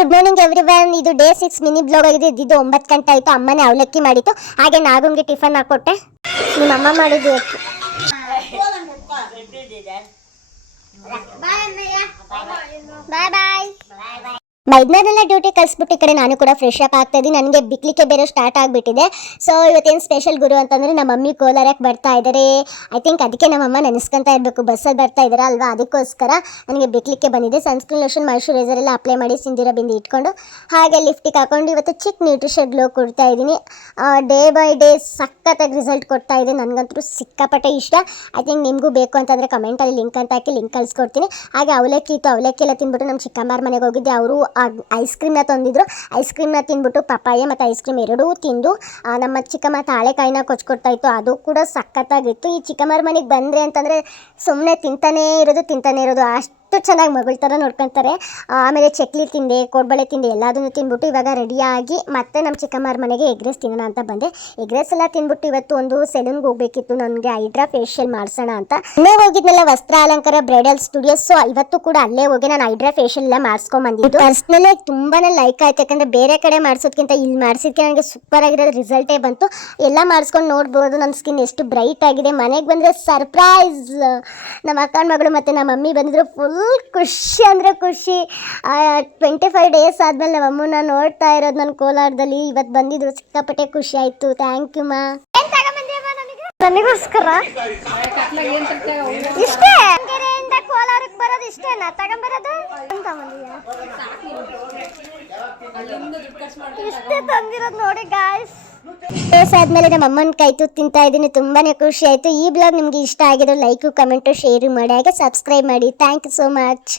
Good morning everyone. ಇದು day 6 mini blog ಆಗಿದೆ. ಇದು 9 ಗಂಟೆ ಆಯಿತು. ಅಮ್ಮನೇ ಅವಲಕ್ಕಿ ಮಾಡಿತ್ತು. ಹಾಗೆ ನಾಗುಂಗೆ ಟಿಫನ್ ಹಾಕೊಟ್ಟೆ. ನಿಮ್ಮ ಅಮ್ಮ ಮಾಡಿದ್ದು ಬಾಯ್ ಬಾಯ್. ಮೈದ್ನರೆಲ್ಲ ಡ್ಯೂಟಿ ಕಳಿಸ್ಬಿಟ್ಟು ಈ ಕಡೆ ನಾನು ಕೂಡ ಫ್ರೆಶ್ ಅಪ್ ಆಗ್ತಾ ಇದ್ದೀನಿ. ನನಗೆ ಬಿಕ್ಲಿಕ್ಕೆ ಬೇರೆ ಸ್ಟಾರ್ಟ್ ಆಗಿಬಿಟ್ಟಿದೆ. ಸೊ ಇವತ್ತೇನು ಸ್ಪೆಷಲ್ ಗುರು ಅಂತಂದರೆ ನಮ್ಮ ಮಮ್ಮಿ ಕೋಲಾರಕ್ಕೆ ಬರ್ತಾ ಇದ್ದಾರೆ. ಐ ಥಿಂಕ್ ಅದಕ್ಕೆ ನಮ್ಮಮ್ಮ ನೆನೆಸ್ಕೊತಾ ಇರಬೇಕು, ಬಸ್ಸಲ್ಲಿ ಬರ್ತಾ ಇದ್ದಾರೆ ಅಲ್ವಾ, ಅದಕ್ಕೋಸ್ಕರ ನನಗೆ ಬಿಕ್ಲಿಕ್ಕೆ ಬಂದಿದೆ. ಸನ್ಸ್ಕ್ರೀನ್ ಲೋಷನ್ ಮಾಯ್ಶ್ಚರೈಸರ್ ಎಲ್ಲ ಅಪ್ಲೈ ಮಾಡಿ ಸಿಂಧೂರ ಬಿಂದು ಇಟ್ಕೊಂಡು ಹಾಗೆ ಲಿಫ್ಟಿಗೆ ಹಾಕೊಂಡು ಇವತ್ತು ಚಿಕ್ಕ ನ್ಯೂಟ್ರಿಷನ್ ಗ್ಲೋ ಕೊಡ್ತಾ ಇದ್ದೀನಿ. ಡೇ ಬೈ ಡೇ ಸಖತ್ತಾಗಿ ರಿಸಲ್ಟ್ ಕೊಡ್ತಾ ಇದೆ. ನನಗಂತೂ ಸಿಕ್ಕಾಪಟ್ಟೆ ಇಷ್ಟ. ಐ ಥಿಂಕ್ ನಿಮಗೂ ಬೇಕು ಅಂತಂದರೆ ಕಮೆಂಟಲ್ಲಿ ಲಿಂಕ್ ಅಂತ ಹಾಕಿ ಲಿಂಕ್ ಕಳಿಸ್ಕೊಡ್ತೀನಿ. ಹಾಗೆ ಅವಲಕ್ಕಿ ಇತ್ತು, ಅವಲಕ್ಕಿ ಎಲ್ಲ ತಿಂದ್ಬಿಟ್ಟು ನಮ್ಮ ಚಿಕ್ಕಮ್ಮರ ಮನೆಗೆ ಹೋಗಿದ್ದೆ. ಅವರು ಐಸ್ ಕ್ರೀಮ್ನ ತಂದಿದ್ರು. ಐಸ್ ಕ್ರೀಮ್ನ ತಿಂದ್ಬಿಟ್ಟು ಪಪ್ಪಾಯ ಮತ್ತು ಐಸ್ ಕ್ರೀಮ್ ಎರಡೂ ತಿಂದು ನಮ್ಮ ಚಿಕ್ಕಮ್ಮ ತಾಳೆಕಾಯಿನ ಕೊಚ್ಕೊಡ್ತಾ ಇತ್ತು. ಅದು ಕೂಡ ಸಖತ್ತಾಗಿತ್ತು. ಈ ಚಿಕ್ಕಮ್ಮರ ಮನೆಗೆ ಬಂದರೆ ಅಂತಂದರೆ ಸುಮ್ಮನೆ ತಿಂತಾನೇ ಇರೋದು ಅಷ್ಟು ಚೆನ್ನಾಗಿ ಮಗಳ ಥರ ನೋಡ್ಕೊತಾರೆ. ಆಮೇಲೆ ಚಕ್ಲಿ ತಿಂದೆ, ಕೋಡ್ಬಳೆ ತಿಂದೆ, ಎಲ್ಲದನ್ನು ತಿಂದ್ಬಿಟ್ಟು ಇವಾಗ ರೆಡಿಯಾಗಿ ಮತ್ತೆ ನಮ್ಮ ಚಿಕ್ಕಮ್ಮರ ಮನೆಗೆ ಎಗ್ ರೈಸ್ ತಿನ್ನೋಣ ಅಂತ ಬಂದೆ. ಎಗ್ ರೈಸ್ ಎಲ್ಲ ತಿಂದ್ಬಿಟ್ಟು ಇವತ್ತು ಒಂದು ಸೆಲೂನ್ಗೆ ಹೋಗಬೇಕಿತ್ತು. ನನಗೆ ಹೈಡ್ರಾ ಫೇಶಿಯಲ್ ಮಾಡಿಸೋಣ ಅಂತ ಅಲ್ಲೇ ಹೋಗಿದ್ನಲ್ಲ, ವಸ್ತ್ರ ಅಲಂಕಾರ ಬ್ರೈಡಲ್ ಸ್ಟುಡಿಯೋಸ್. ಸೊ ಇವತ್ತು ಕೂಡ ಅಲ್ಲೇ ಹೋಗಿ ನಾನು ಹೈಡ್ರಾ ಫೇಶಿಯಲ್ ಎಲ್ಲ ಮಾಡಿಸ್ಕೊಂಬಂದಿದ್ದು. ಪರ್ಸ್ನಲಿ ತುಂಬಾ ಲೈಕ್ ಆಯ್ತು. ಯಾಕಂದರೆ ಬೇರೆ ಕಡೆ ಮಾಡಿಸೋದಕ್ಕಿಂತ ಇಲ್ಲಿ ಮಾಡಿಸಿದ್ಕೆ ನನಗೆ ಸೂಪರ್ ಆಗಿರೋದು ರಿಸಲ್ಟೇ ಬಂತು. ಎಲ್ಲ ಮಾಡಿಸ್ಕೊಂಡು ನೋಡ್ಬೋದು ನನ್ನ ಸ್ಕಿನ್ ಎಷ್ಟು ಬ್ರೈಟ್ ಆಗಿದೆ. ಮನೆಗೆ ಬಂದರೆ ಸರ್ಪ್ರೈಸ್. ನಮ್ಮ ಅಕ್ಕನ ಮಗಳು ಮತ್ತು ನಮ್ಮ ಮಮ್ಮಿ ಬಂದಿದ್ರು. ಫುಲ್ ಖುಷಿ ಅಂದರೆ ಖುಷಿ. 25 ಡೇಸ್ ಆದಮೇಲೆ ನಮ್ಮ ಅಮ್ಮನ ನೋಡ್ತಾ ಇರೋದು ನನ್ನ ಕೋಲಾರದಲ್ಲಿ. ಇವತ್ತು ಬಂದಿದ್ರು, ಸಿಕ್ಕಾಪಟ್ಟೆ ಖುಷಿ ಆಯಿತು. ಥ್ಯಾಂಕ್ ಯು ಮಾ. ನನಗೋಸ್ಕರ ಇಷ್ಟೇ ಕೋಲಾರಕ್ಕೆ ಬರೋದು ಇಷ್ಟೇನಾ ತಗೊಂಬರೋದು? ಇಷ್ಟೇ ತಂದಿರೋದು ನೋಡಿ ಗಾಯ್ಸ್. ಡೇಸ್ ಆದಮೇಲೆ ನಮ್ಮ ಅಮ್ಮನ ಕೈ ತುತ್ತು ತಿಂತಾ ಇದ್ದೀನಿ. ತುಂಬಾ ಖುಷಿ ಆಯಿತು. ಈ ಬ್ಲಾಗ್ ನಿಮಗೆ ಇಷ್ಟ ಆಗಿರೋ ಲೈಕು, ಕಮೆಂಟು, ಶೇರು ಮಾಡಿ, ಹಾಗೆ ಸಬ್ಸ್ಕ್ರೈಬ್ ಮಾಡಿ. Thank you so much.